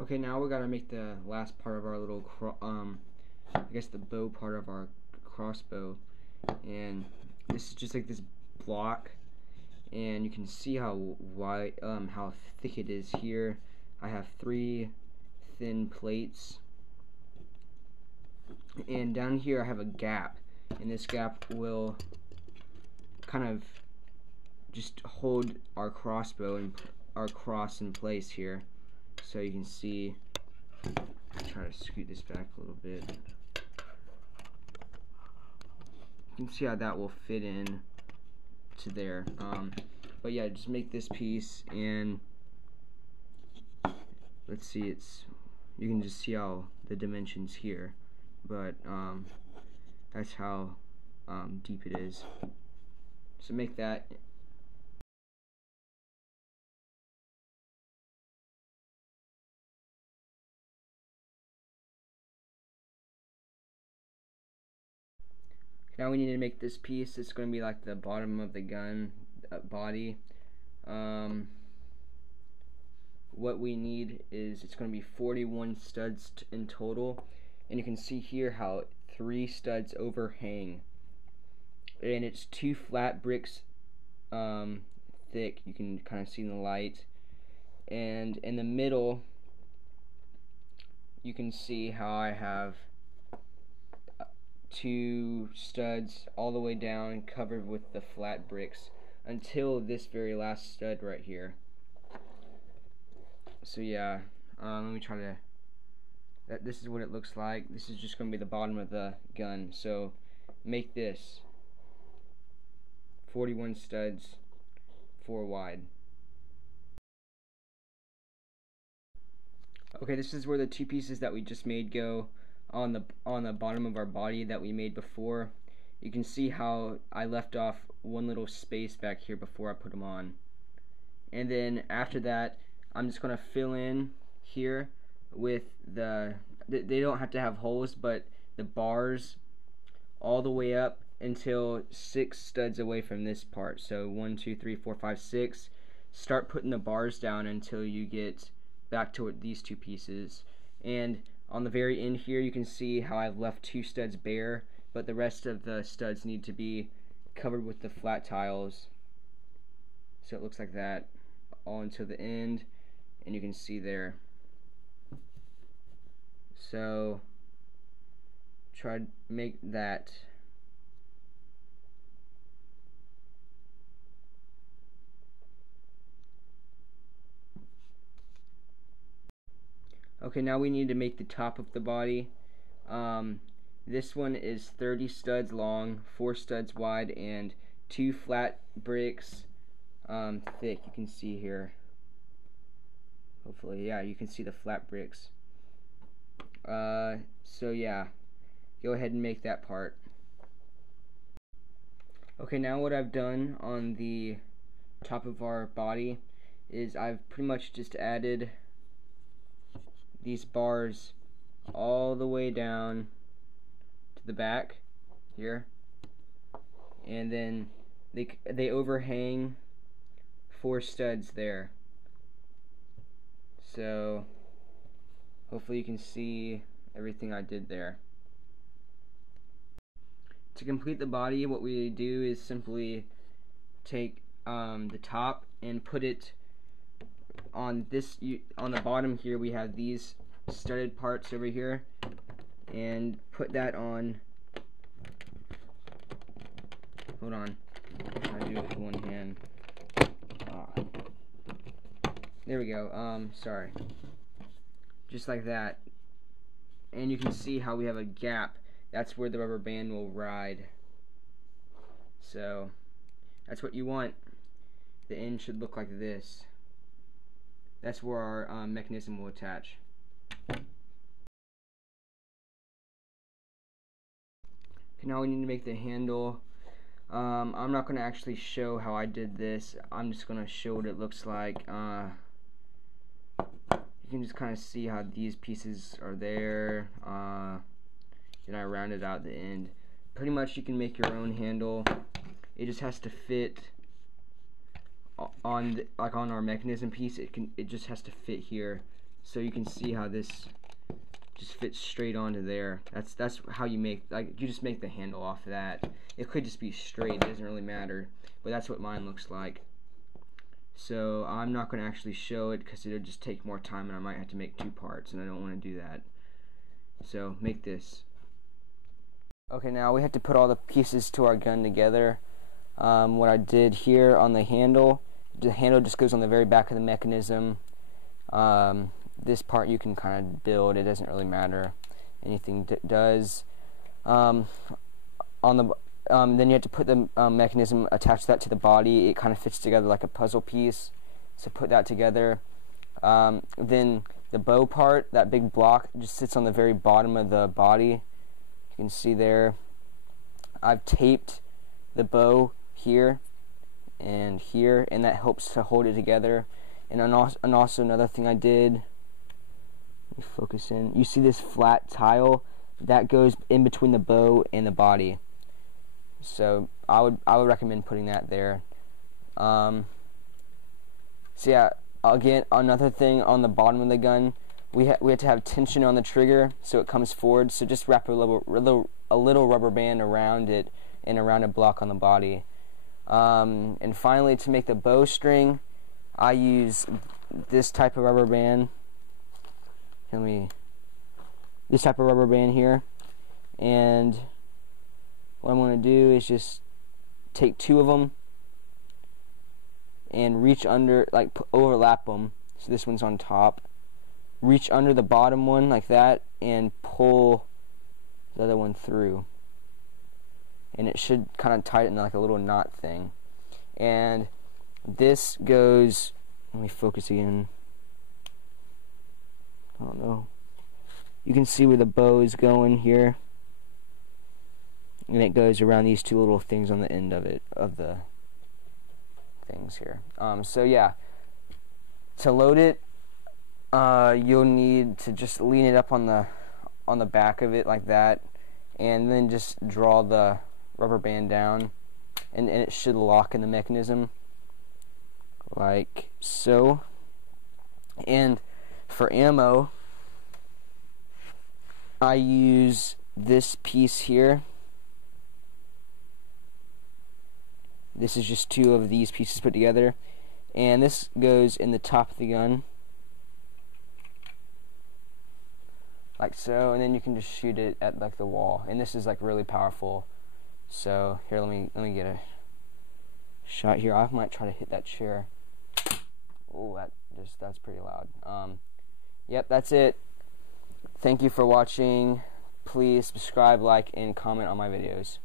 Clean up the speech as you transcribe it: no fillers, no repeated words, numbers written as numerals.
Okay, now we gotta make the last part of our little I guess the bow part of our crossbow, and this is just like this block, and you can see how wide, how thick it is here. I have 3 thin plates, and down here I have a gap, and this gap will kind of just hold our crossbow and our cross in place here. So you can see, try to scoot this back a little bit. You can see how that will fit in to there. But yeah, just make this piece, and let's see, you can just see how the dimensions here, but that's how deep it is. So make that. Now we need to make this piece. It's going to be like the bottom of the gun body. What we need is, it's going to be 41 studs in total, and you can see here how 3 studs overhang, and it's 2 flat bricks thick. You can kind of see in the light, and in the middle you can see how I have 2 studs all the way down covered with the flat bricks until this very last stud right here. So yeah, let me try to, this is what it looks like. This is just going to be the bottom of the gun. So make this 41 studs, 4 wide. Okay, this is where the 2 pieces that we just made go on the bottom of our body that we made before. You can see how I left off one little space back here before I put them on. And then after that, I'm just going to fill in here with they don't have to have holes, but the bars all the way up until 6 studs away from this part. So 1, 2, 3, 4, 5, 6. Start putting the bars down until you get back to these 2 pieces. And on the very end here, you can see how I've left 2 studs bare, but the rest of the studs need to be covered with the flat tiles. So it looks like that all until the end, and you can see there. So try to make that. Okay, now we need to make the top of the body. This one is 30 studs long, 4 studs wide, and 2 flat bricks thick. You can see here. Hopefully, yeah, you can see the flat bricks. So yeah, go ahead and make that part. Okay, now what I've done on the top of our body is I've pretty much just added these bars all the way down to the back here, and then they overhang 4 studs there. So hopefully you can see everything I did there. To complete the body, what we do is simply take the top and put it on this. On the bottom here we have these studded parts over here, and put that on. Hold on, I do it with one hand. There we go. Sorry. Just like that, and you can see how we have a gap. That's where the rubber band will ride. So that's what you want. The end should look like this. That's where our mechanism will attach. Okay, now we need to make the handle. I'm not going to actually show how I did this. I'm just going to show what it looks like. You can just kind of see how these pieces are there. Then I rounded out the end. Pretty much you can make your own handle. It just has to fit on like on our mechanism piece. It just has to fit here. So you can see how this just fits straight onto there. That's how you make, like, you just make the handle off of that. It could just be straight, it doesn't really matter, but that's what mine looks like. So I'm not going to actually show it because it'll just take more time and I might have to make 2 parts, and I don't want to do that. So make this. Okay, now we have to put all the pieces to our gun together. What I did here on the handle just goes on the very back of the mechanism. This part you can kind of build, it doesn't really matter. Anything does. Then you have to put the mechanism, attach that to the body. It kind of fits together like a puzzle piece. So put that together. Then the bow part, that big block, just sits on the very bottom of the body. You can see there. I've taped the bow here, and that helps to hold it together. And also another thing I did, let me focus in, you see this flat tile that goes in between the bow and the body, so I would recommend putting that there. So yeah, again, another thing on the bottom of the gun, we have to have tension on the trigger so it comes forward, so just wrap a little rubber band around it and around a block on the body. And finally, to make the bowstring, I use this type of rubber band. This type of rubber band here. And what I'm going to do is just take 2 of them and reach under, like overlap them. So this one's on top. Reach under the bottom one like that and pull the other one through. And it should kind of tighten like a little knot thing. And this goes, let me focus again. I don't know. You can see where the bow is going here. And it goes around these 2 little things on the end of it, of the things here. So yeah, to load it, you'll need to just lean it up on the back of it like that, and then just draw the rubber band down, and it should lock in the mechanism like so. And for ammo, I use this piece here. This is just 2 of these pieces put together, and this goes in the top of the gun like so, and then you can just shoot it at like the wall, and this is like really powerful. So here, let me get a shot here. I might try to hit that chair. Oh, that's pretty loud. Yep, that's it. Thank you for watching. Please subscribe, like, and comment on my videos.